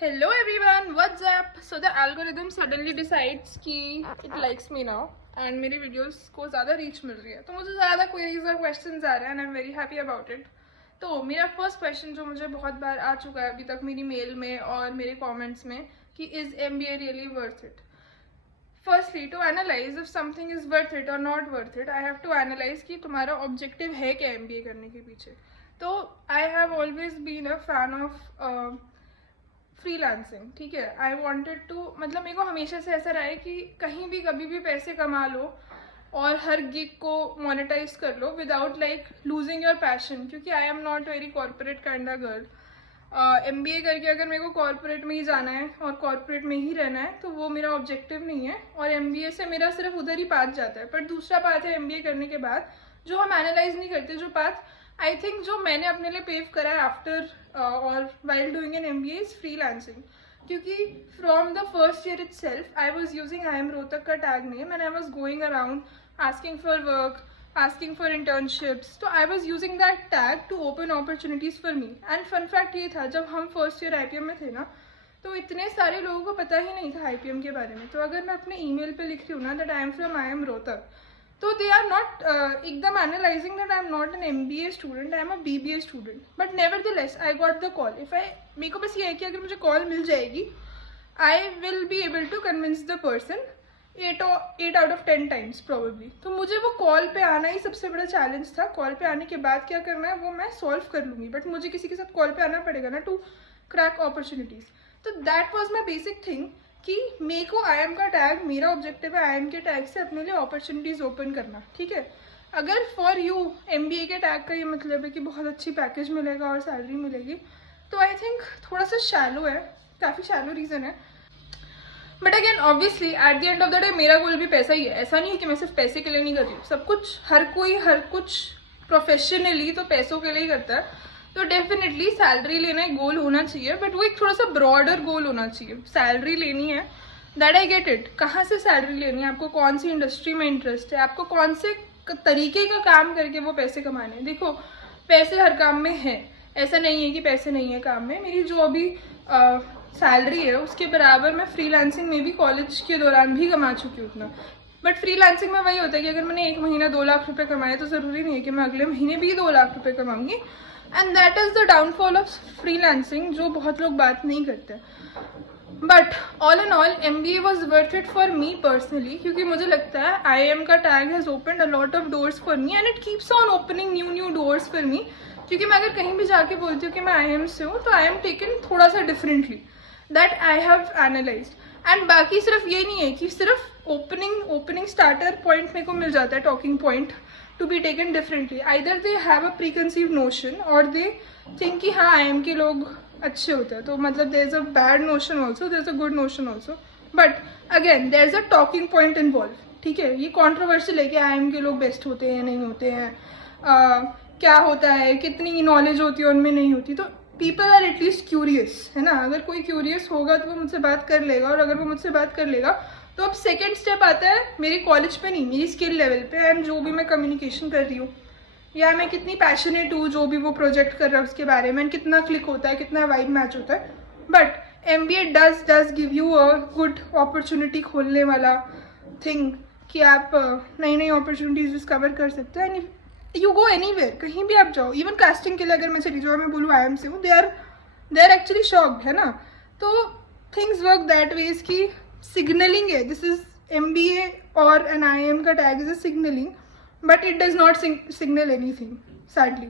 Hello everyone, what's up? So the algorithm suddenly decides कि it likes me now and मेरी videos को ज़्यादा reach मिल रही है, तो मुझे ज़्यादा queries और questions आ रहे हैं and I'm very happy about it. तो मेरा first question जो मुझे बहुत बार आ चुका है अभी तक मेरी mail में और मेरे comments में कि is MBA really worth it? Firstly, to analyze if something is worth it or not worth it, I have to analyze कि तुम्हारा objective है क्या MBA करने के पीछे. तो I have always been a fan of freelancing. ठीक है, आई वॉन्टेड टू, मतलब मेरे को हमेशा से ऐसा रहा है कि कहीं भी कभी भी पैसे कमा लो और हर गिग को मोनेटाइज कर लो without like losing your passion, क्योंकि I am not very corporate kind of girl. MBA करके अगर मेरे को कॉर्पोरेट में ही जाना है और कॉर्पोरेट में ही रहना है तो वो मेरा ऑब्जेक्टिव नहीं है, और MBA से मेरा सिर्फ उधर ही पाथ जाता है. पर दूसरा पाथ है MBA करने के बाद जो हम एनालाइज नहीं करते, जो पाथ आई थिंक जो मैंने अपने लिए पेव करा है after or while doing an MBA is freelancing. क्योंकि from the first year itself I was using IIM Rohtak का tag name and I was going around asking for work, asking for internships. तो I was using that tag to open opportunities for me. And fun fact ये था, जब हम first year IPM में थे ना, तो इतने सारे लोगों को पता ही नहीं था IPM के बारे में. तो अगर मैं अपने ईमेल पे लिख रही हूँ ना that I am from IIM Rohtak, तो they are not एकदम analyzing that I am not an MBA student, I am a BBA student. But nevertheless I got the call. मेरे को बस ये है कि अगर मुझे कॉल मिल जाएगी I will be able to convince the person 8 out of 10 times probably. तो मुझे वो कॉल पे आना ही सबसे बड़ा चैलेंज था. कॉल पे आने के बाद क्या करना है वो मैं सॉल्व कर लूँगी, बट मुझे किसी के साथ कॉल पे आना पड़ेगा ना टू क्रैक अपॉर्चुनिटीज़. तो that was my basic thing कि मेरे को IIM का टैग, मेरा ऑब्जेक्टिव है IIM के टैग से अपने लिए अपॉर्चुनिटीज़ ओपन करना. ठीक है, अगर फॉर यू MBA के टैग का ये मतलब है कि बहुत अच्छी पैकेज मिलेगा और सैलरी मिलेगी, तो आई थिंक थोड़ा सा शैलो है, काफ़ी शैलो रीज़न है. But again obviously at the end of the day मेरा गोल भी पैसा ही है. ऐसा नहीं है कि मैं सिर्फ पैसे के लिए नहीं कर रही हूँ. सब कुछ हर कुछ प्रोफेशनली तो पैसों के लिए ही करता है. तो डेफिनेटली सैलरी लेना एक गोल होना चाहिए, बट वो एक थोड़ा सा ब्रॉडर गोल होना चाहिए. सैलरी लेनी है, दैट आई गेट इट. कहाँ से सैलरी लेनी है, आपको कौन सी इंडस्ट्री में इंटरेस्ट है, आपको कौन से तरीके का काम करके वो पैसे कमाने हैं. देखो पैसे हर काम में है, ऐसा नहीं है कि पैसे नहीं है काम में. मेरी जो अभी सैलरी है उसके बराबर मैं फ्रीलांसिंग में भी कॉलेज के दौरान भी कमा चुकी हूँ उतना. बट फ्रीलांसिंग में वही होता है कि अगर मैंने एक महीना 2 लाख रुपए कमाए तो ज़रूरी नहीं है कि मैं अगले महीने भी 2 लाख रुपए कमाऊंगी. And that is the downfall of freelancing, जो बहुत लोग बात नहीं करते. But all in all MBA was worth it for me personally, क्योंकि मुझे लगता है IIM का tag has opened a lot of doors for me and it keeps on opening new doors for me. क्योंकि मैं अगर कहीं भी जाके बोलती हूँ कि मैं IIM से हूँ तो आई एम टेकन थोड़ा सा differently, that I have analysed. And बाकी सिर्फ ये नहीं है कि सिर्फ ओपनिंग स्टार्टर पॉइंट मेरे को मिल जाता है, talking point to be taken differently. Either they have a pre conceive notion और दे थिंक कि हाँ IIM के लोग अच्छे होते हैं. तो मतलब there is a bad notion also, there is a good notion also, but again there is a talking point involve. ठीक है, ये कॉन्ट्रोवर्शियल है कि IIM के लोग बेस्ट होते हैं नहीं होते हैं, क्या होता है, कितनी नॉलेज होती है उनमें नहीं होती. तो पीपल आर एटलीस्ट क्यूरियस, है ना. अगर कोई क्यूरियस होगा तो वो मुझसे बात कर लेगा, और अगर वो मुझसे बात कर लेगा तो अब सेकेंड स्टेप आता है मेरे कॉलेज पे नहीं, मेरी स्किल लेवल पे, एंड जो भी मैं कम्युनिकेशन कर रही हूँ या मैं कितनी पैशनेट हूँ जो भी वो प्रोजेक्ट कर रहा है उसके बारे में, कितना क्लिक होता है, कितना वाइब मैच होता है. But MBA does give you a good opportunity खोलने वाला थिंग कि आप नई नई अपॉर्चुनिटीज डिस्कवर कर सकते हैं. यू गो एनीवेयर, कहीं भी आप जाओ, इवन कास्टिंग के लिए अगर मैं चली जाऊँ, मैं बोलूँ IIM से हूँ, दे आर एक्चुअली शॉक्ड, है ना. तो थिंग्स वर्क दैट वेज की सिग्नलिंग है. दिस इज MBA और एन IIM का tag is a signalling, but it does not signal anything sadly.